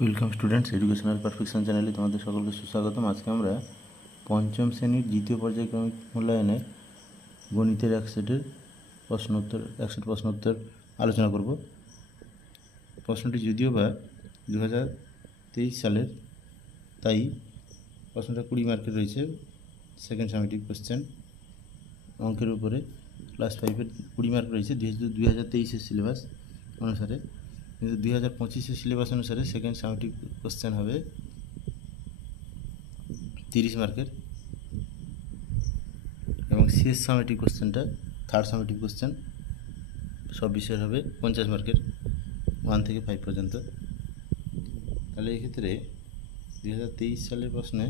Welcome students, educational perfection চ্যানেলে তোমাদের সকলকে সুস্বাগতম। আজকে আমরা পঞ্চম শ্রেণীর দ্বিতীয় পর্যায়ক্রমিক মূল্যায়নে গণিতের এক সেট প্রশ্নোত্তর আলোচনা করব। প্রশ্নটি যদিও বা 2023 সালের, তাই প্রশ্নটা 20 মার্কের রয়েছে। সেকেন্ড সামেটিভ কোশ্চেন অঙ্কের উপরে ক্লাস 5-এর 20 মার্ক রয়েছে 2023-এর সিলেবাস অনুসারে, কিন্তু 2025-এর সিলেবাস অনুসারে সেকেন্ড সামেটিভ কোশ্চেন হবে 30 মার্কের, এবং শেষ সামেটিভ কোশ্চেনটা থার্ড সামেটিভ কোশ্চেন সব বিষয়ের হবে 50 মার্কের, 1 থেকে 5 পর্যন্ত। তাহলে এক্ষেত্রে 2023 সালের প্রশ্নে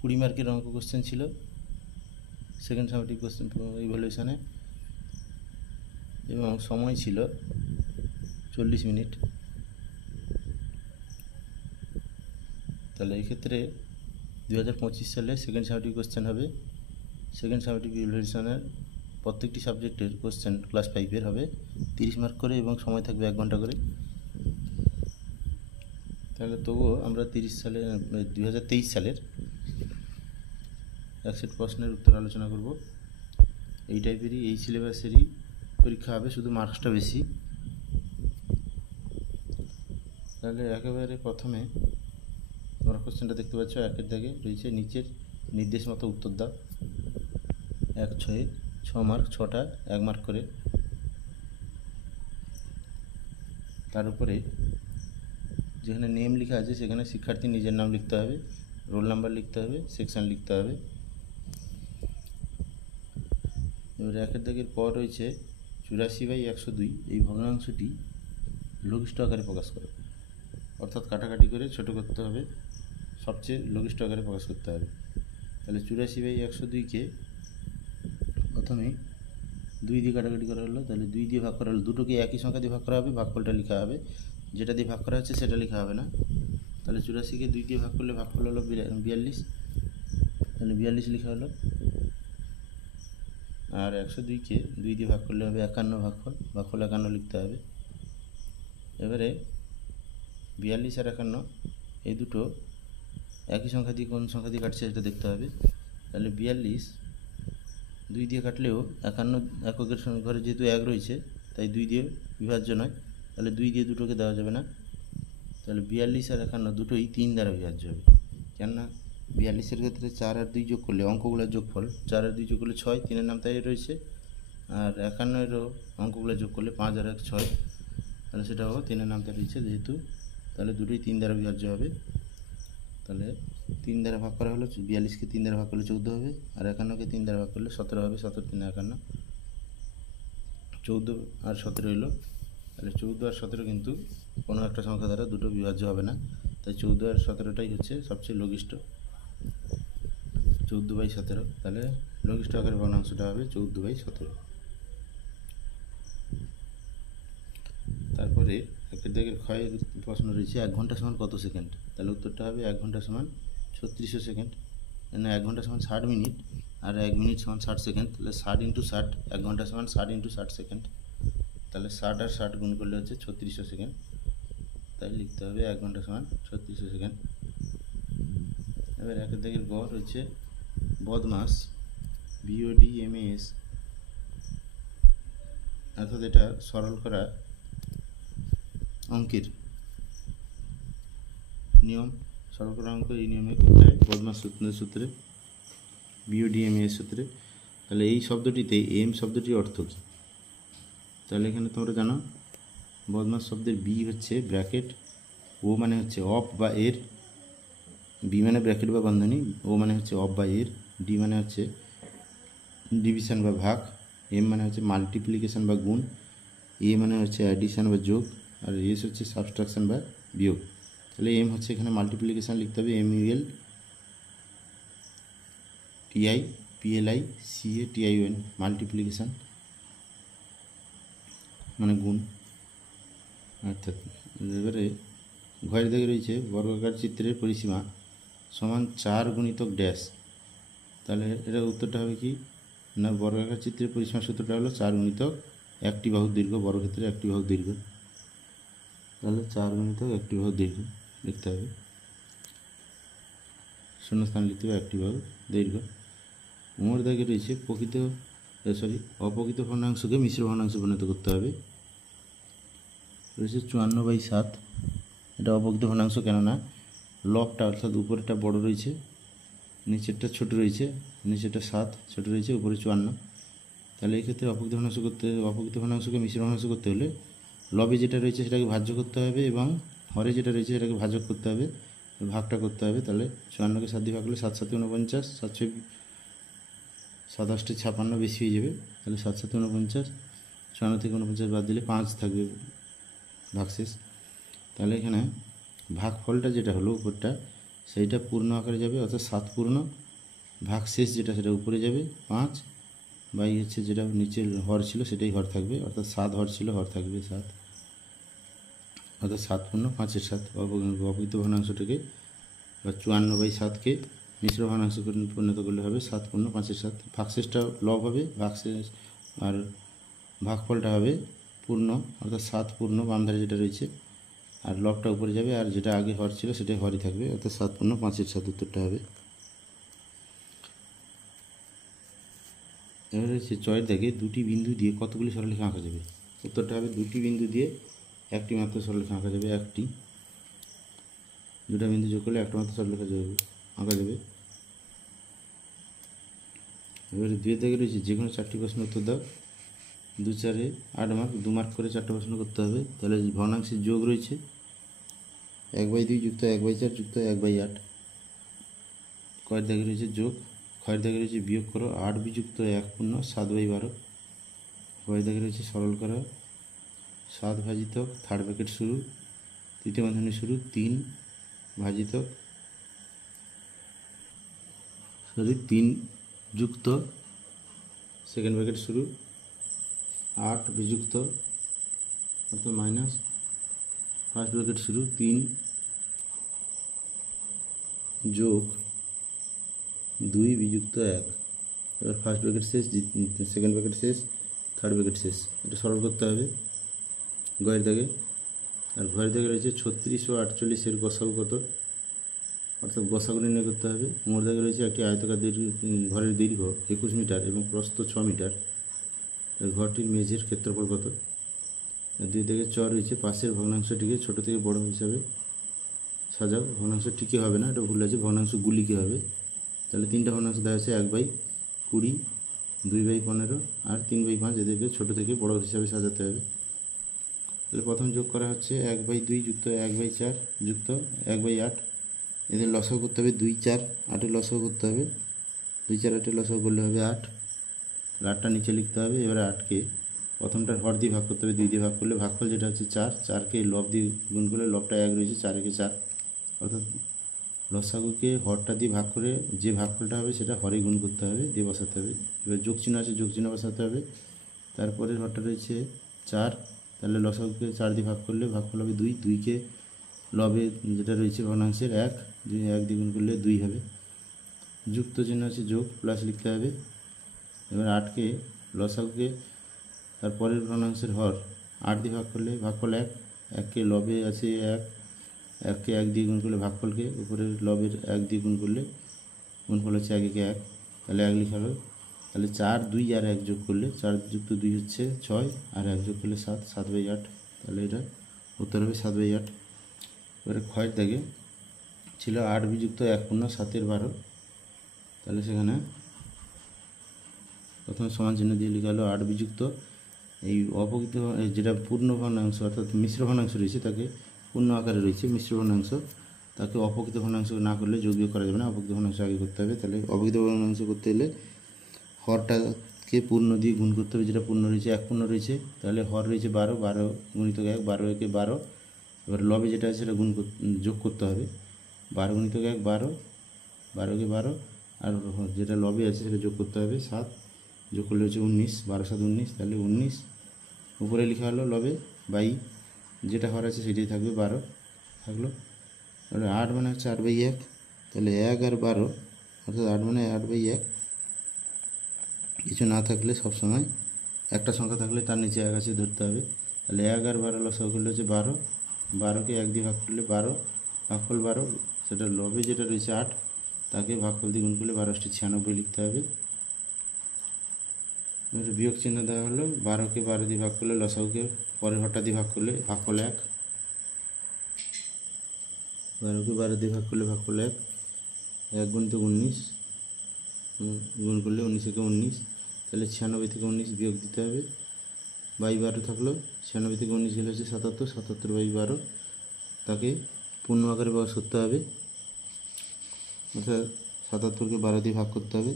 20 মার্কের অঙ্ক কোশ্চেন ছিল সেকেন্ড সামেটিভ কোশ্চেন ইভ্যালুয়েশনে, এবং সময় ছিল 40 মিনিট। তাহলে এক্ষেত্রে 2025 সালে সেকেন্ড সামেটিভ কোশ্চেন হবে, সেকেন্ড সামেটিভ ইভ্যালুয়েশনের প্রত্যেকটি সাবজেক্টের কোশ্চেন ক্লাস 5-এর হবে 30 মার্ক করে, এবং সময় থাকবে 1 ঘন্টা করে। তাহলে তবুও আমরা 2023 সালের এক সেট প্রশ্নের উত্তর আলোচনা করব। এই টাইপেরই, এই সিলেবাসেরই পরীক্ষা হবে, শুধু মার্কসটা বেশি। তাহলে একেবারে প্রথমে তোমরা কোশ্চেনটা দেখতে পাচ্ছ, একের দাগে রয়েছে নিচের নির্দেশ মতো উত্তর দাও। 6 মার্ক, 6টা 1 মার্ক করে। তার উপরে যেখানে নেম লেখা আছে সেখানে শিক্ষার্থীর নিজের নাম লিখতে হবে, রোল নাম্বার লিখতে হবে, সেকশন লিখতে হবে। এবার একের দাগের পর রয়েছে 84/102, এই ভগ্নাংশটি লঘিষ্ঠ আকারে প্রকাশ করো, অর্থাৎ কাটাকাটি করে ছোট করতে হবে, সবচেয়ে লঘিষ্ঠ আকারে প্রকাশ করতে হবে। তাহলে 84/102-কে প্রথমে 2 দিয়ে কাটাকাটি করা হলো, তাহলে 2 দিয়ে ভাগ করা হলো, দুটোকে একই সংখ্যা দিয়ে ভাগ করা হবে, ভাগফলটা লেখা হবে, যেটা দিয়ে ভাগ করা হচ্ছে সেটা লেখা হবে না। তাহলে 84-কে 2 দিয়ে ভাগ করলে ভাগফল হলো 42, তাহলে 42 লেখা হলো। আর 102-কে 2 দিয়ে ভাগ করলে হবে 51, ভাগফল 51 লিখতে হবে। এবারে 42 আর 51 এই দুটো একই সংখ্যা দিয়ে কোন সংখ্যা দিয়ে কাটছে সেটা দেখতে হবে। তাহলে 42 2 দিয়ে কাটলেও 51 এককের ঘরে যেহেতু 1 রয়েছে তাই 2 দিয়ে বিভাজ্য নয়, তাহলে 2 দিয়ে দুটোকে দেওয়া যাবে না। তাহলে 42 আর 51 দুটোই 3 দ্বারা বিভাজ্য হবে, কেননা 42-এর ক্ষেত্রে 4 আর 2 যোগ করলে অঙ্কগুলোর যোগফল 4 আর 2 যোগ করলে 6, 3-এর নাম তাই রয়েছে। আর 51-এরও অঙ্কগুলো যোগ করলে 5 আর 1 6, তাহলে সেটাও 3-এর নাম তাই রয়েছে যেহেতু, তাহলে দুটোই 3 দ্বারা বিভাজ্য হবে। তাহলে 3 দ্বারা ভাগ করা হলো, 42-কে 3 দ্বারা ভাগ করলে 14 হবে, আর 51-কে 3 দ্বারা ভাগ করলে 17 হবে। 17 3 51, 14 আর 17 হলো। তাহলে 14 আর 17 কিন্তু কোনো একটা সংখ্যা দ্বারা দুটো বিভাজ্য হবে না, তাই 14 আর 17টাই হচ্ছে সবচেয়ে লঘিষ্ঠ, 14/17। তাহলে লঘিষ্ঠ আকারের ভগ্নাংশটা হবে 14/17। তারপরে একের দাগের ক্ষয়ের প্রশ্ন রয়েছে 1 ঘন্টা সমান কত সেকেন্ড। তাহলে উত্তরটা হবে 1 ঘন্টা সমান 3600 সেকেন্ড, না 1 ঘন্টা সমান 60 মিনিট, আর 1 মিনিট সমান 60 সেকেন্ড। তাহলে 60 × 60, 1 ঘন্টা সমান 60 × 60 সেকেন্ড। তাহলে 60 আর 60 গুণ করলে হচ্ছে 3600 সেকেন্ড, তাই লিখতে হবে 1 ঘন্টা সমান 3600 সেকেন্ড। এবার একের দাগের গ রয়েছে বদমাস, BODMAS, অর্থাৎ এটা সরল করা অঙ্কের নিয়ম, সরল করা অঙ্ক এই নিয়মে করতে হয় বদমাস সূত্রে, BODMAS সূত্রে। তাহলে এই শব্দটিতে এম শব্দটির অর্থ কী? তাহলে এখানে তোমরা জানো বদমাস শব্দের বি হচ্ছে ব্র্যাকেট, ও মানে হচ্ছে অফ বা এর, বি মানে ব্র্যাকেট বা বন্ধনী, ও মানে হচ্ছে অফ বা এর, ডি মানে হচ্ছে ডিভিশন বা ভাগ, এম মানে হচ্ছে মাল্টিপ্লিকেশন বা গুণ, এ মানে হচ্ছে অ্যাডিশন বা যোগ, আর এস হচ্ছে সাবট্রাকশন বা বিয়োগ। তাহলে এম হচ্ছে এখানে মাল্টিপ্লিকেশন লিখতে হবে, MULTIPLICATION, মাল্টিপ্লিকেশন মানে গুণ। অর্থাৎ এবারে ঘরের দিকে রয়েছে বর্গাকার চিত্রের পরিসীমা সমান 4 গুণিতক ড্যাশ। তাহলে এটা উত্তরটা হবে কি না, বর্গাকার চিত্রের পরিসীমা সূত্রটা হলো 4 গুণিতক একটি বাহুর দৈর্ঘ্য, বর্গক্ষেত্রের একটি বাহুর দৈর্ঘ্য। তাহলে 4 গুণিতক 1 বাহু দৈর্ঘ্য লিখতে হবে, শূন্যস্থান লিখতে হবে 1 বাহু দৈর্ঘ্য। মোট দাগে রয়েছে অপ্রকৃত ভগ্নাংশকে মিশ্র ভগ্নাংশে পরিণত করতে হবে। রয়েছে 54/7, এটা অপ্রকৃত ভগ্নাংশ, কেননা লবটা অর্থাৎ উপরেরটা বড় রয়েছে, নিচেরটা ছোট রয়েছে, নিচেরটা 7 ছোট রয়েছে, উপরে 54। তাহলে এই ক্ষেত্রে অপ্রকৃত ভগ্নাংশকে মিশ্র ভগ্নাংশ করতে হলে লবে যেটা রয়েছে সেটাকে ভাজ্য করতে হবে এবং হরে যেটা রয়েছে সেটাকে ভাজক করতে হবে, ভাগটা করতে হবে। তাহলে 54কে 7 দিয়ে ভাগ করলে 7 7 49, 7 6 7 8 56 বেশি হয়ে যাবে। তাহলে 7 7 49, 54 থেকে 49 বাদ দিলে 5 থাকবে ভাগশেষ। তাহলে এখানে ভাগফলটা যেটা হলো উপরটা সেইটা পূর্ণ আকারে যাবে, অর্থাৎ 7 পূর্ণ, ভাগশেষ যেটা সেটা উপরে যাবে 5, বাই হচ্ছে যেটা নিচের হর ছিল সেটাই হর থাকবে, অর্থাৎ 7 হর ছিল, হর থাকবে 7, অর্থাৎ 7 পূর্ণ 5-এর 7। অপ্রকৃত ভগ্নাংশটাকে বা 54/7কে মিশ্র ভগ্নাংশে পরিণত করলে হবে 7 পূর্ণ 5-এর 7। ভাগশেষটা লব হবে, ভাগশেষ আর ভাগফলটা হবে পূর্ণ, অর্থাৎ 7 পূর্ণ বাম ধারে যেটা রয়েছে, আর লবটা উপরে যাবে, আর যেটা আগে হর ছিল সেটাই হরই থাকবে, অর্থাৎ 7 পূর্ণ 5-এর 7 উত্তরটা হবে। এবার হচ্ছে 6 দাগে দুটি বিন্দু দিয়ে কতগুলি সরলরেখা আঁকা যাবে। উত্তরটা হবে দুটি বিন্দু দিয়ে একটি মাত্র সরলরেখা আঁকা যাবে, একটি। দুটা বিন্দু যোগ করলে একটা মাত্র সরলরেখা আঁকা যাবে। এবারে 2 দাগে রয়েছে যে কোনো 4টি প্রশ্নের উত্তর দাও, 2 4 8 মার্ক, 2 মার্ক করে 4টা প্রশ্ন করতে হবে। তাহলে ভগ্নাংশের যোগ রয়েছে 1/2 যুক্ত 1/4 যুক্ত 1/8। কয়ের দাগে রয়েছে যোগ, ক্ষয়ের দাগে রয়েছে বিয়োগ করো 8 বিযুক্ত 1 পূর্ণ 7/12। ক্ষয়ের দাগে রয়েছে সরল করা 7 ভাজিতক থার্ড ব্র্যাকেট শুরু তৃতীয় বন্ধনী শুরু 3 ভাজিতক 3 যুক্ত সেকেন্ড ব্র্যাকেট শুরু 8 বিযুক্ত অর্থাৎ মাইনাস ফার্স্ট ব্র্যাকেট শুরু 3 যোগ 2 বিযুক্ত 1। এবার ফার্স্ট ব্র্যাকেট শেষ, সেকেন্ড ব্র্যাকেট শেষ, থার্ড ব্র্যাকেট শেষ। এটা সরল করতে হবে গয়ের দাগে। আর ঘরের দাগে রয়েছে 36 ও 48-এর গসাগু কত, অর্থাৎ গসাগু নির্ণয় করতে হবে। মোট দাগে রয়েছে একটি আয়তাকার ঘরের দৈর্ঘ্য 21 মিটার এবং প্রস্থ 6 মিটার। ঘরটির মেঝের ক্ষেত্রফল কত। 2 দাগে চ রয়েছে পাশের ভগ্নাংশটিকে ছোট থেকে বড় হিসাবে সাজাও। ভগ্নাংশ ঠিকই হবে না, এটা ভুল আছে, ভগ্নাংশ গুলিকে হবে। তাহলে 3টা ভগ্নাংশ দেওয়া আছে 1/20, 2/15 আর 3/5, এদেরকে ছোট থেকে বড় হিসাবে সাজাতে হবে। তাহলে প্রথম যোগ করা হচ্ছে 1/2 যুক্ত 1/4 যুক্ত 1/8, এদের লসাগু করতে হবে 2 4 8-এর লসাগু করতে হবে, 2 4 8-এর লসাগু করলে হবে 8। 8টা নিচে লিখতে হবে। এবারে 8কে প্রথমটার হর দিয়ে ভাগ করতে হবে, 2 দিয়ে ভাগ করলে ভাগফল যেটা হচ্ছে 4, 4কে লব দিয়ে গুণ করলে লবটা 1 রয়েছে, 4 একে 4, অর্থাৎ লসাগুকে হরটা দিয়ে ভাগ করে যে ভাগফলটা হবে সেটা হরে গুণ করতে হবে, দিয়ে বসাতে হবে। এবার যোগ চিহ্ন আছে, যোগ চিহ্ন বসাতে হবে। তারপরে হরটা রয়েছে 4, তাহলে লসাগুকে 4 দিয়ে ভাগ করলে ভাগফল হবে 2, 2কে লবে যেটা রয়েছে ভগ্নাংশের 1 দিয়ে গুণ করলে 2 হবে। যুক্ত চিহ্ন আছে, যোগ প্লাস লিখতে হবে। এবার 8কে লসাগুকে তারপরের ভগ্নাংশের হর 8 দিয়ে ভাগ করলে ভাগফল 1, 1কে লবে আছে 1, 1কে 1 দিয়ে গুণ করলে ভাগফলকে উপরের লবের 1 দিয়ে গুণ করলে গুণফল হচ্ছে 1 একে 1, তাহলে 1 লেখা হলো। তাহলে 4 2 আর 1 যোগ করলে 4 যুক্ত 2 হচ্ছে 6 আর 1 যোগ করলে 7, 7/8। তাহলে এটা উত্তর হবে 7/8। এবারে ক্ষয়ের দাগে ছিল 8 বিযুক্ত 1 পূর্ণ 7-এর 12, তাহলে সেখানে প্রথমে সমান চিহ্ন দিয়ে লেখা হলো 8 বিযুক্ত এই অপ্রকৃত যেটা পূর্ণ ভগ্নাংশ অর্থাৎ মিশ্র ভগ্নাংশ রয়েছে তাকে পূর্ণ আকারে রয়েছে মিশ্র ভগ্নাংশ, তাকে অপ্রকৃত ভগ্নাংশ না করলে যোগ বিয়োগ করা যাবে না, অপ্রকৃত ভগ্নাংশ আগে করতে হবে। তাহলে অপ্রকৃত ভগ্নাংশ করতে হলে হরটাকে পূর্ণ দিয়ে গুণ করতে হবে, যেটা পূর্ণ রয়েছে 1 পূর্ণ রয়েছে, তাহলে হর রয়েছে 12, 12 গুণিতক 1, 12 একে 12। এবার লবে যেটা আছে সেটা যোগ করতে হবে, 12 গুণিতক 1 12, 12 কে 12, আর যেটা লবে আছে সেটা যোগ করতে হবে 7, যোগ করলে হচ্ছে 19, 12 7 19, তাহলে 19 উপরে লেখা হলো লবে বাই যেটা হর আছে সেটাই থাকবে 12 থাকলো। তাহলে 8 মানে হচ্ছে 8/1, তাহলে 1 আর 12 অর্থাৎ 8 মানে 8/1। কিছু না থাকলে সবসময় একটা সংখ্যা থাকলে তার নিচে 1 আছে ধরতে হবে। তাহলে 1 আর 12 লসাগু করলে হচ্ছে 12, 12কে 1 দিয়ে ভাগ করলে 12, ভাগফল 12, সেটা লবে যেটা রয়েছে 8, তাকে ভাগফল দিয়ে গুণ করলে 12 96 লিখতে হবে। এবারে বিয়োগ চিহ্ন দেওয়া হলো, 12কে 12 দিয়ে ভাগ করলে লসাগুকে পরের ঘরটা দিয়ে ভাগ করলে ভাগফল 1, 12কে 12 দিয়ে ভাগ করলে ভাগফল 1, 1 গুণিত 19, গুণ করলে 19 একে 19, তাহলে 96 থেকে 19 বিয়োগ দিতে হবে, 12 থাকলো, 96 থেকে 19 গেলে হচ্ছে 77, 77/12, তাকে পূর্ণ আকারে প্রকাশ করতে হবে, অর্থাৎ 77কে 12 দিয়ে ভাগ করতে হবে,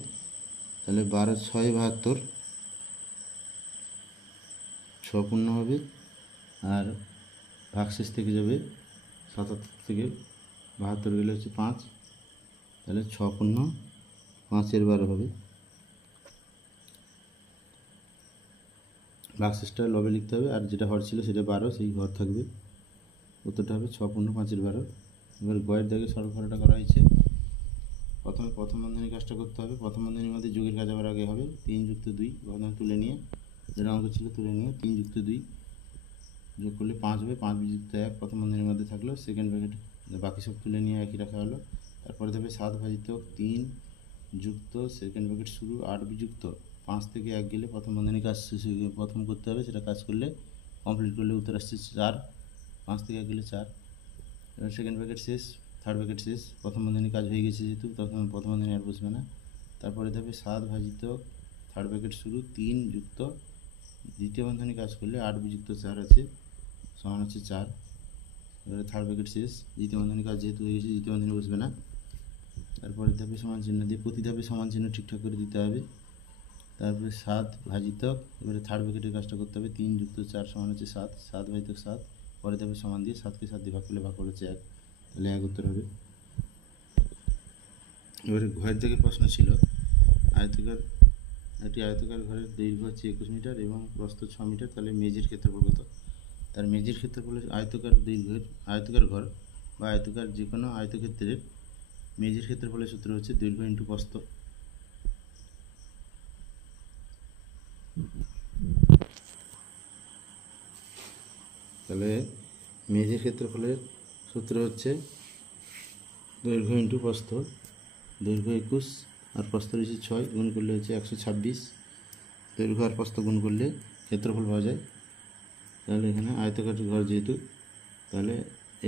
তাহলে 12 6 72, 6 পূর্ণ হবে, আর ভাগশেষ থেকে যাবে 77 থেকে 72 গেলে হচ্ছে 5, তাহলে 6 পূর্ণ 5 12 হবে। ভাগশেষটা লবে লিখতে হবে, আর যেটা হর ছিল সেটা 12, সেই ঘর থাকবে, উত্তরটা হবে 6 পূর্ণ 5 12। এবার গয়ের দাগে সরলরেখাটা করা হয়েছে। প্রথমে প্রথম বন্ধনী কাজটা করতে হবে, প্রথম বন্ধনীর মধ্যে যোগের কাজ আবার আগে হবে, 3 যুক্ত 2 প্রথমে তুলে নিয়ে, যেটা অঙ্ক ছিল তুলে নিয়ে 3 যুক্ত 2 যোগ করলে 5 হবে, 5 যুক্ত 1 প্রথম বন্ধনীর মধ্যে থাকলো, সেকেন্ড ব্র্যাকেট বাকি সব তুলে নিয়ে একই রাখা হলো। তারপরে দেবে 7 ভাজিত 3 যুক্ত সেকেন্ড ব্র্যাকেট শুরু 8 বিযুক্ত 5 থেকে 1 গেলে প্রথম বন্ধনী কাজ প্রথম করতে হবে, সেটা কাজ করলে কমপ্লিট করলে উত্তর আসছে 4, 5 থেকে 1 গেলে 4। এবার সেকেন্ড ব্র্যাকেট শেষ, থার্ড ব্র্যাকেট শেষ, প্রথম বন্ধনী কাজ হয়ে গেছে যেহেতু তখন প্রথম বন্ধনী আর বসবে না। তারপরে দেবে 7 ভাজিত থার্ড ব্র্যাকেট শুরু 3 যুক্ত দ্বিতীয় বন্ধনী কাজ করলে 8 বিযুক্ত 4 আছে, সমান হচ্ছে 4। এবারে থার্ড ব্র্যাকেট শেষ, দ্বিতীয় বন্ধনী কাজ যেহেতু হয়ে গেছে দ্বিতীয় বন্ধনী বসবে না। তারপরে ধাপে সমান চিহ্ন দিয়ে প্রতি ধাপে সমান চিহ্ন ঠিকঠাক করে দিতে হবে। তারপরে 7 ভাজিত, এবারে থার্ড ব্র্যাকেটের কাজটা করতে হবে, 3 যুক্ত 4 সমান হচ্ছে 7, 7 ভাজিত 7, পরে ধাপে সমান দিয়ে 7কে 7 দিয়ে ভাগ করলে ভাগ হচ্ছে 1, তাহলে 1 উত্তর হবে। এবারে ঘরের দিকে প্রশ্ন ছিল, একটি আয়তকার ঘরের দৈর্ঘ্য হচ্ছে 21 মিটার এবং প্রস্থ 6 মিটার, তাহলে মেঝের ক্ষেত্রফল কত? তার মেঝের ক্ষেত্রফল আয়তকার ঘর বা আয়তকার যে কোনো আয়তক্ষেত্রের মেঝের ক্ষেত্রফলের সূত্র হচ্ছে দৈর্ঘ্য ইন্টু প্রস্থ। তাহলে মেঝের ক্ষেত্রফলের সূত্র হচ্ছে দৈর্ঘ্য ইন্টু প্রস্থ, দৈর্ঘ্য 21 আর প্রস্থ রয়েছে 6, গুণ করলে হচ্ছে 126, দৈর্ঘ্য আর প্রস্থ গুণ করলে ক্ষেত্রফল পাওয়া যায়। তাহলে এখানে আয়তকার ঘর যেহেতু, তাহলে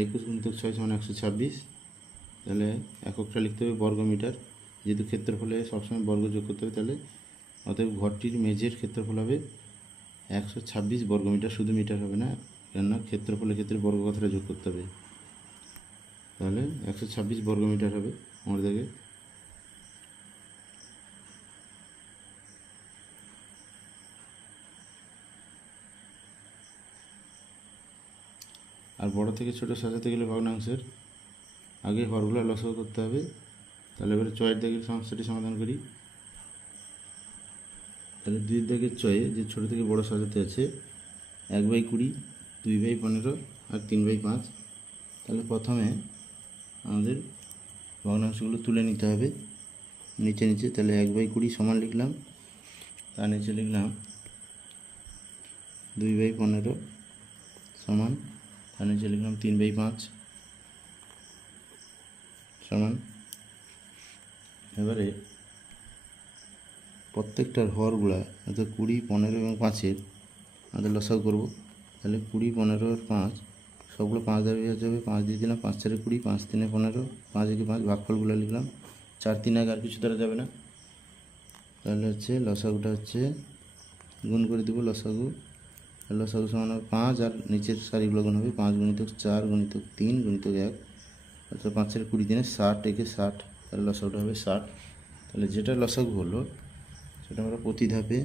21 গুণিতক 6 সমান 126, তাহলে এককটা লিখতে হবে বর্গ মিটার, যেহেতু ক্ষেত্রফলে সবসময় বর্গ যোগ করতে হবে, তাহলে অতএব ঘরটির মেঝের ক্ষেত্রফল হবে 126 বর্গ মিটার, শুধু মিটার হবে না, কেননা ক্ষেত্রফলের ক্ষেত্রে বর্গ কথাটা যোগ করতে হবে, তাহলে 126 বর্গ মিটার হবে আমার দিকে। আর বড় থেকে ছোট সাজাতে গেলে ভগ্নাংশের আগে হরগুলো লসাগু করতে হবে। তাহলে এবারে চয়ের দাগের সমস্যাটি সমাধান করি। তাহলে 2 দাগের চয়ে যে ছোট থেকে বড় সাজাতে আছে 1/20, 2/15 আর 3/5। তাহলে প্রথমে আমাদের ভগ্নাংশগুলো তুলে নিতে হবে নিচে নিচে। তাহলে 1/20 সমান লিখলাম, তার নিচে লিখলাম 2/15 সমান, তার নিচে লিখলাম 3/5 সমান। এবারে প্রত্যেকটার হরগুলা অর্থাৎ 20, 15 এবং 5-এর আমাদের লসাগু করবো। তাহলে 20, 15 আর 5 সবগুলো 5 দ্বারা বিভাজ্য হবে, 5 দিয়ে দিলাম, 5 4 20, 5 3 15, 5 1 5, ভাগফলগুলো লিখলাম, 4 3 1 আর কিছু দ্বারা যাবে না। তাহলে হচ্ছে লসাগুটা হচ্ছে গুণ করে দেবো, লসাগু সমান হবে 5 আর নিচের সারিগুলো গুণ হবে 5 গুণিতক 4 গুণিতক 3 গুণিতক 1, অর্থাৎ 5 4 20 দিনে 60 একে 60, তাহলে লসাগুটা হবে 60। তাহলে যেটা লসাগু হলো সেটা আমরা প্রতি ধাপে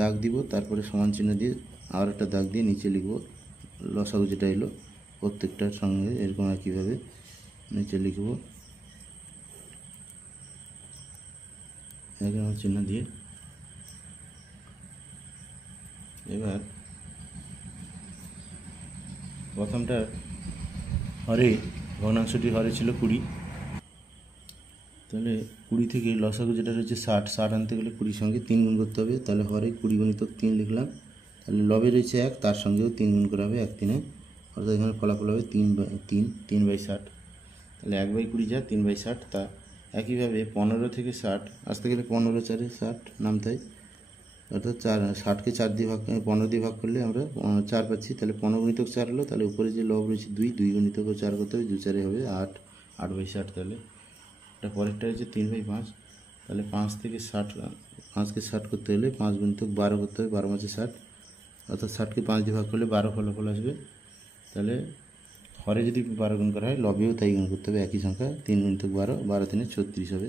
দাগ দিব, তারপরে সমান চিহ্ন দিয়ে আর একটা দাগ দিয়ে নিচে লিখব লসাগু যেটা এলো, প্রত্যেকটার সঙ্গে এরকম একইভাবে নিচে লিখব এরকম চিহ্ন দিয়ে। এবার প্রথমটার হরে ভগ্নাংশটি হরে ছিল 20, তাহলে 20 থেকে লসাগু যেটা রয়েছে 60 আনতে গেলে 20 সঙ্গে 3 গুণ করতে হবে। তাহলে হরে 20 গুণিতক 3 লিখলাম, তাহলে লবে রয়েছে 1, তার সঙ্গেও 3 গুণ করা হবে, 1 3 অর্থাৎ এখানে ফলাফল হবে 3/60। তাহলে 1/20 যা 3/60। তা একইভাবে 15 থেকে 60 আসতে গেলে 15 4 60 নামতে হয়, অর্থাৎ 60কে 4 দিয়ে 15 দিয়ে ভাগ করলে আমরা 4 পাচ্ছি। তাহলে 15 গুণিতক 4 হলো, তাহলে উপরে যে লব রয়েছে 2 গুণিতক 4 করতে হবে, 2 4 হবে 8/60। তাহলে এটা পরেরটা হচ্ছে 3/5। তাহলে 5কে 60 করতে হলে 5 গুণিতক 12 করতে হবে, 12 5 60, অর্থাৎ 60কে 5 দিয়ে ভাগ করলে 12 ফলাফল আসবে। তাহলে হরে যদি 12 গুণ করা হয়, লবেও তাই গুণ করতে হবে, একই সংখ্যা। 3 গুণিতক 12, 12 3 36 হবে,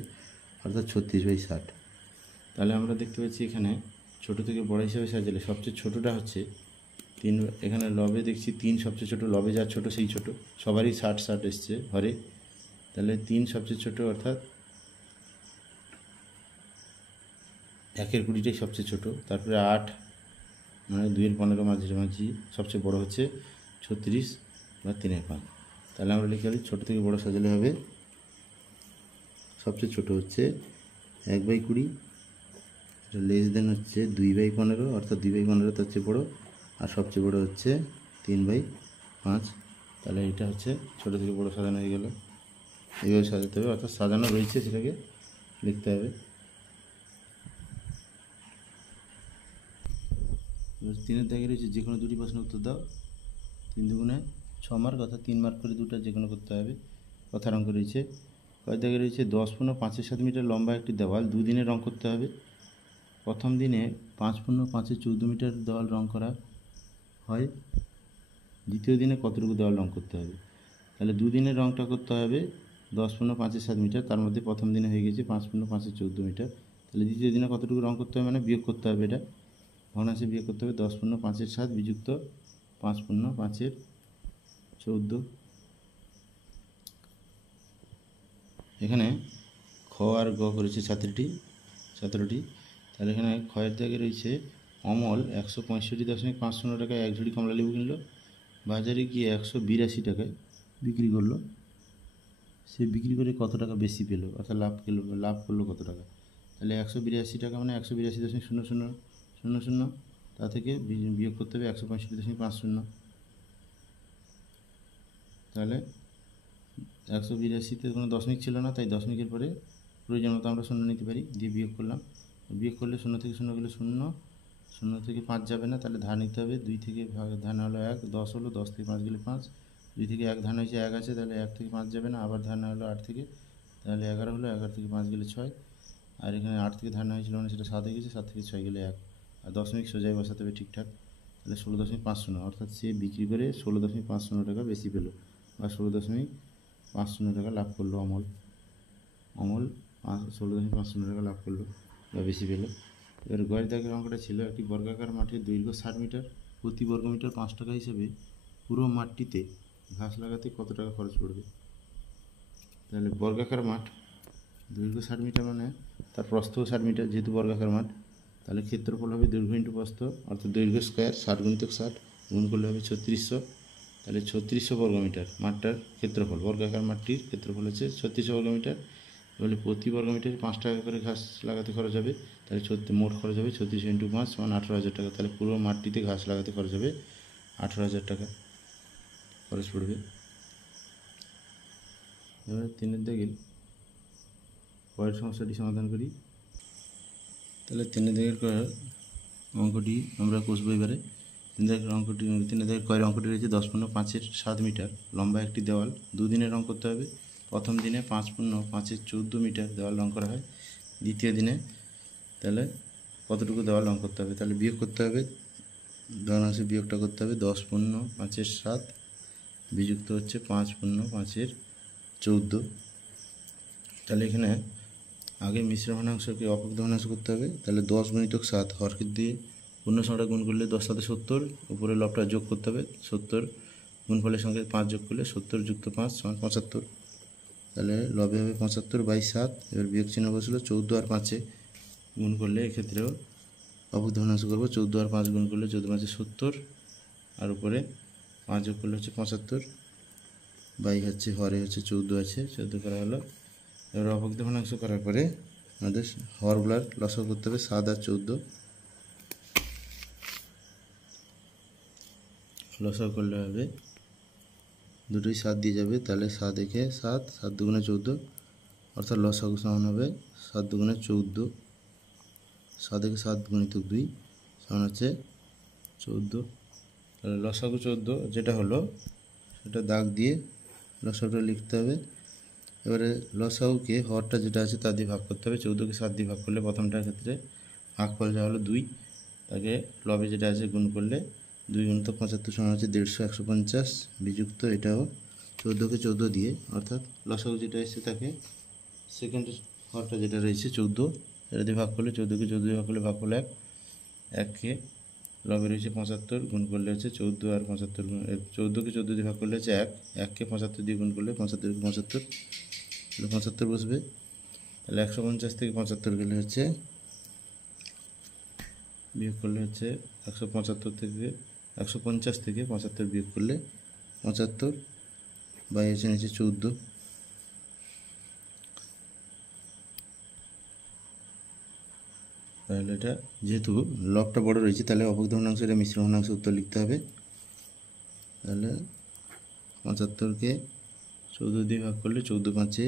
অর্থাৎ 36/60। তাহলে আমরা দেখতে পাচ্ছি এখানে ছোটো থেকে বড় হিসাবে সাজালে সবচেয়ে ছোটোটা হচ্ছে 3। এখানে লবে দেখছি 3 সবচেয়ে ছোটো, লবে যা ছোটো সেই ছোটো, সবারই 60 এসছে হরে। তাহলে 3 সবচেয়ে ছোটো, অর্থাৎ 1-এর 20টাই সবচেয়ে ছোটো। তারপরে 8 মানে 2-এর 15 মাঝামাঝি সবচেয়ে বড় হচ্ছে 36 বা 3/5। তাহলে আমরা লিখে দিই ছোটো থেকে বড় সাজালে হবে, সবচেয়ে ছোটো হচ্ছে 1/20, লেস দেন হচ্ছে 2/15, অর্থাৎ 2/15 তার চেয়ে বড়ো, আর সবচেয়ে বড়ো হচ্ছে 3/5। তাহলে এটা হচ্ছে ছোটো থেকে বড়ো সাজানো হয়ে গেল। এইভাবে সাজাতে হবে, অর্থাৎ সাজানো রয়েছে সেটাকে লিখতে হবে। 3-এর দাগে রয়েছে যে কোনো দুটি প্রশ্নের উত্তর দাও। 3 দুগুণে 6 মার্ক, অর্থাৎ 3 মার্ক করে দুটো যে কোনো করতে হবে। কথার অঙ্ক রয়েছে, কয় দাগে রয়েছে 10.5-7 মিটার লম্বা একটি দেওয়াল 2 দিনে রং করতে হবে। প্রথম দিনে 5.5-14 মিটার দেওয়াল রং করা হয়, দ্বিতীয় দিনে কতটুকু দেওয়াল রং করতে হবে? তাহলে 2 দিনের রংটা করতে হবে 10.5-7 মিটার, তার মধ্যে প্রথম দিনে হয়ে গেছে 5.5-14 মিটার। তাহলে দ্বিতীয় দিনে কতটুকু রং করতে হবে, মানে বিয়োগ করতে হবে, এটা ভগ্নাংশে বিয়োগ করতে হবে। 10.5-7 বিযুক্ত 5.5-14। এখানে খ আর গ করেছে 17টি। তাহলে এখানে ক্ষয়ের দাগে রয়েছে অমল 165.50 টাকায় 1 ঝুড়ি কমলা লেবু কিনলো, বাজারে গিয়ে 182 টাকায় বিক্রি করলো। সে বিক্রি করে কত টাকা বেশি পেলো, অর্থাৎ লাভ করলো কত টাকা? তাহলে 182 টাকা মানে 182.0000, তা থেকে বিয়োগ করতে হবে 165.50। তাহলে 182-তে কোনো দশমিক ছিল না, তাই দশমিকের পরে প্রয়োজন মতো আমরা 0 নিতে পারি, দিয়ে বিয়োগ করলাম। বিয়োগ করলে 0 থেকে 0 গেলে 0, 0 থেকে 5 যাবে না, তাহলে ধার নিতে হবে। 2 থেকে ধার হলো 1, 10 হলো, 10 থেকে 5 গেলে 5, 2 থেকে 1 ধান হয়েছে 1 আছে, তাহলে 1 থেকে 5 যাবে না, আবার ধার হলো 8 থেকে, তাহলে 11 হলো, 11 থেকে 5 গেলে 6, আর এখানে 8 থেকে ধার হয়েছিল মানে সেটা 7 হয়ে গেছে, 7 থেকে 6 গেলে 1, আর দশমিক সোজাই বসাতে হবে ঠিকঠাক। তাহলে 16.50, অর্থাৎ সে বিক্রি করে 16.50 টাকা বেশি পেল, বা 16.50 টাকা লাভ করলো। অমল 16.50 টাকা লাভ করলো বা বেশি পেল। এবার গয়ের দাগের অঙ্কটা ছিল, একটি বর্গাকার মাঠের দৈর্ঘ্য 60 মিটার, প্রতি বর্গমিটার 5 টাকা হিসেবে পুরো মাঠটিতে ঘাস লাগাতে কত টাকা খরচ পড়বে? তাহলে বর্গাকার মাঠ, দৈর্ঘ্য 60 মিটার মানে তার প্রস্থও 60 মিটার, যেহেতু বর্গাকার মাঠ, তাহলে ক্ষেত্রফল হবে দৈর্ঘ্য ইন্টু প্রস্থ, অর্থাৎ দৈর্ঘ্য স্কোয়ার 60 গুণিতক 60 গুণ করলে হবে 3600। তাহলে 3600 বর্গমিটার মাঠটার ক্ষেত্রফল, বর্গাকার মাঠটির ক্ষেত্রফল হচ্ছে 3600 বর্গমিটার। বলে প্রতি বর্গমিটারে 5 টাকা করে ঘাস লাগাতে খরচ হবে, তাহলে মোট খরচ হবে 3600 × 5 সমান 18,000 টাকা। তাহলে পুরো মাঠটিতে ঘাস লাগাতে খরচ হবে 18,000 টাকা খরচ পড়বে। এবার 3-এর দাগের পরের সমস্যাটি সমাধান করি। তাহলে 3-এর দাগের অঙ্কটি আমরা কষবো এবারে। 3-এর দাগের কয়ের অঙ্কটি রয়েছে 10.5-7 মিটার লম্বা একটি দেওয়াল 2 দিনে রং করতে হবে। প্রথম দিনে 5.5-14 মিটার দেওয়াল রং করা হয়, দ্বিতীয় দিনে তাহলে কতটুকু দেওয়াল রং করতে হবে? তাহলে বিয়োগ করতে হবে, ভগ্নাংশে বিয়োগটা করতে হবে। 10.5-7 বিযুক্ত হচ্ছে 5.5-14। তাহলে এখানে আগে মিশ্র ভগ্নাংশকে অপূর্ণ ভগ্নাংশ করতে হবে। তাহলে 10 গুণিতক 7 হরকে দিয়ে পূর্ণ সংখ্যা গুণ করলে 10 7 70, উপরে লবটা যোগ করতে হবে 70, গুণফলের সঙ্গে 5 যোগ করলে 70 যুক্ত 5 সমান 75। তাহলে লবে হবে 75/7। এবার বিয়োগ চিহ্ন বসলো, 14 আর 5-এ গুণ করলে এক্ষেত্রেও অপূর্ণ ভগ্নাংশ করবো। 14 আর 5 গুণ করলে 14 5 70, আর উপরে 5 যোগ করলে হচ্ছে 75, বাই হচ্ছে হরে হচ্ছে 14 আছে, 14 করা হলো। এবার অপূর্ণ ভগ্নাংশ করার পরে আমাদের হরগুলার লসাগু করতে হবে। 7 আর 14 লসাগু করলে হবে দুটোই 7 দিয়ে যাবে, তাহলে 7 একে 7, 7 দুগুণে 14, অর্থাৎ লসাগু সমান হবে 7 দুগুণে 14, 7 একে 7 গুণিত 2 সমান হচ্ছে 14। তাহলে লসাগু 14 যেটা হলো সেটা দাগ দিয়ে লসাগুটা লিখতে হবে। এবারে লসাগুকে হরটা যেটা আছে তা দিয়ে ভাগ করতে হবে। 14কে 7 দিয়ে ভাগ করলে প্রথমটার ক্ষেত্রে ভাগফল যা হলো 2, তাকে লবে যেটা আছে গুণ করলে 2 গুণিত 75 সমান হচ্ছে 150, 150 বিযুক্ত এটাও 14কে 14 দিয়ে, অর্থাৎ লসাগু যেটা এসেছে তাকে সেকেন্ড হরটা যেটা রয়েছে 14 এটা দিয়ে ভাগ করলে 14কে 14 দিয়ে ভাগ করলে ভাগফল 1, 1কে লবে রয়েছে 75 গুণ করলে হচ্ছে 14 আর 75, 14কে 14 দিয়ে ভাগ করলে হচ্ছে 1, 1কে 75 দিয়ে গুণ করলে 75কে 75, তাহলে 75 বসবে। তাহলে 150 থেকে 75 গেলে হচ্ছে বিয়োগ করলে হচ্ছে 150 থেকে 75 বিয়োগ করলে 75 বাই হচ্ছে নিচে 14। তাহলে এটা যেহেতু লবটা বড় রয়েছে তাহলে অবক্ত ভগ্নাংশ এটা মিশ্র ভগ্নাংশ উত্তর লিখতে হবে। তাহলে 75কে 14 দিয়ে ভাগ করলে 14 5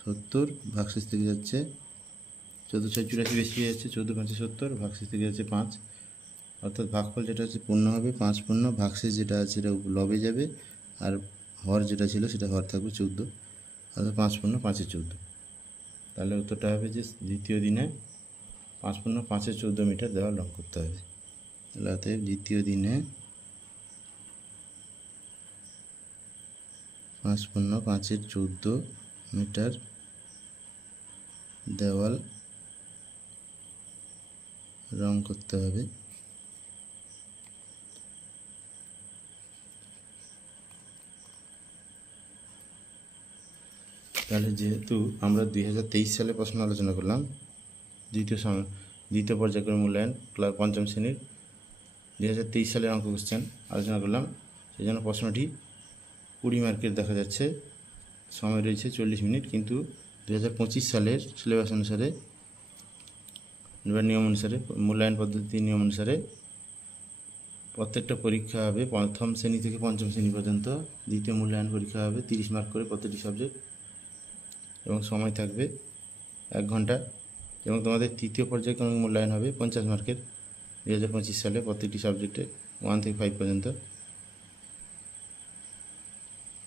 70, ভাগশেষ থেকে যাচ্ছে 14 6 84 বেশি হয়ে যাচ্ছে, 14 5 70, ভাগশেষ থেকে যাচ্ছে 5, অর্থাৎ ভাগফল যেটা হচ্ছে পূর্ণ হবে 5 পূর্ণ, ভাগশেষ যেটা আছে সেটা লবে যাবে, আর হর যেটা ছিল সেটা হর থাকবে 14, অর্থাৎ 5 পূর্ণ 5 14। তাহলে উত্তরটা হবে যে দ্বিতীয় দিনে 5 পূর্ণ 5 14 মিটার দেওয়াল রং করতে হবে। তাহলে অতএব দ্বিতীয় দিনে 5 পূর্ণ 5 14 মিটার দেওয়াল রং করতে হবে। তাহলে যেহেতু আমরা 2023 সালে প্রশ্ন আলোচনা করলাম, দ্বিতীয় পর্যায়ক্রম মূল্যায়ন পঞ্চম শ্রেণীর 2023 সালের অঙ্ক কোশ্চেন আলোচনা করলাম, সেই জন্য প্রশ্নটি 20 মার্কের দেখা যাচ্ছে, সময় রয়েছে 40 মিনিট, কিন্তু 2025 সালের সিলেবাস অনুসারে বা নিয়ম অনুসারে মূল্যায়ন পদ্ধতির নিয়ম অনুসারে প্রত্যেকটা পরীক্ষা হবে প্রথম শ্রেণী থেকে পঞ্চম শ্রেণী পর্যন্ত, দ্বিতীয় মূল্যায়ন পরীক্ষা হবে 30 মার্ক করে প্রতিটি সাবজেক্ট, এবং সময় থাকবে 1 ঘন্টা, এবং তোমাদের তৃতীয় পর্যায়ক্রমিক মূল্যায়ন হবে 50 মার্কের 2025 সালে প্রত্যেকটি সাবজেক্টে 1 থেকে 5 পর্যন্ত।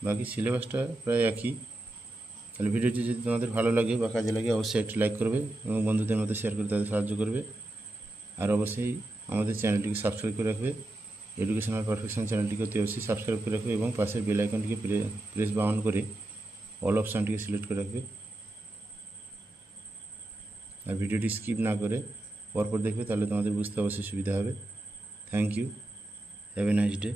বাকি সিলেবাসটা প্রায় একই। তাহলে ভিডিওটি যদি তোমাদের ভালো লাগে বা কাজে লাগে অবশ্যই একটি লাইক করবে এবং বন্ধুদের মধ্যে শেয়ার করে তাদের সাহায্য করবে, আর অবশ্যই আমাদের চ্যানেলটিকে সাবস্ক্রাইব করে রাখবে। এডুকেশনাল পারফেকশন চ্যানেলটিকে অতি অবশ্যই সাবস্ক্রাইব করে রাখবে এবং পাশের বেল আইকনটিকে প্রেস বা অন করে অল অপশানটিকে সিলেক্ট করে রাখবে, আর ভিডিওটি স্কিপ না করে পরপর দেখবে, তাহলে তোমাদের বুঝতে অবশ্যই সুবিধা হবে। Thank you, have a nice day.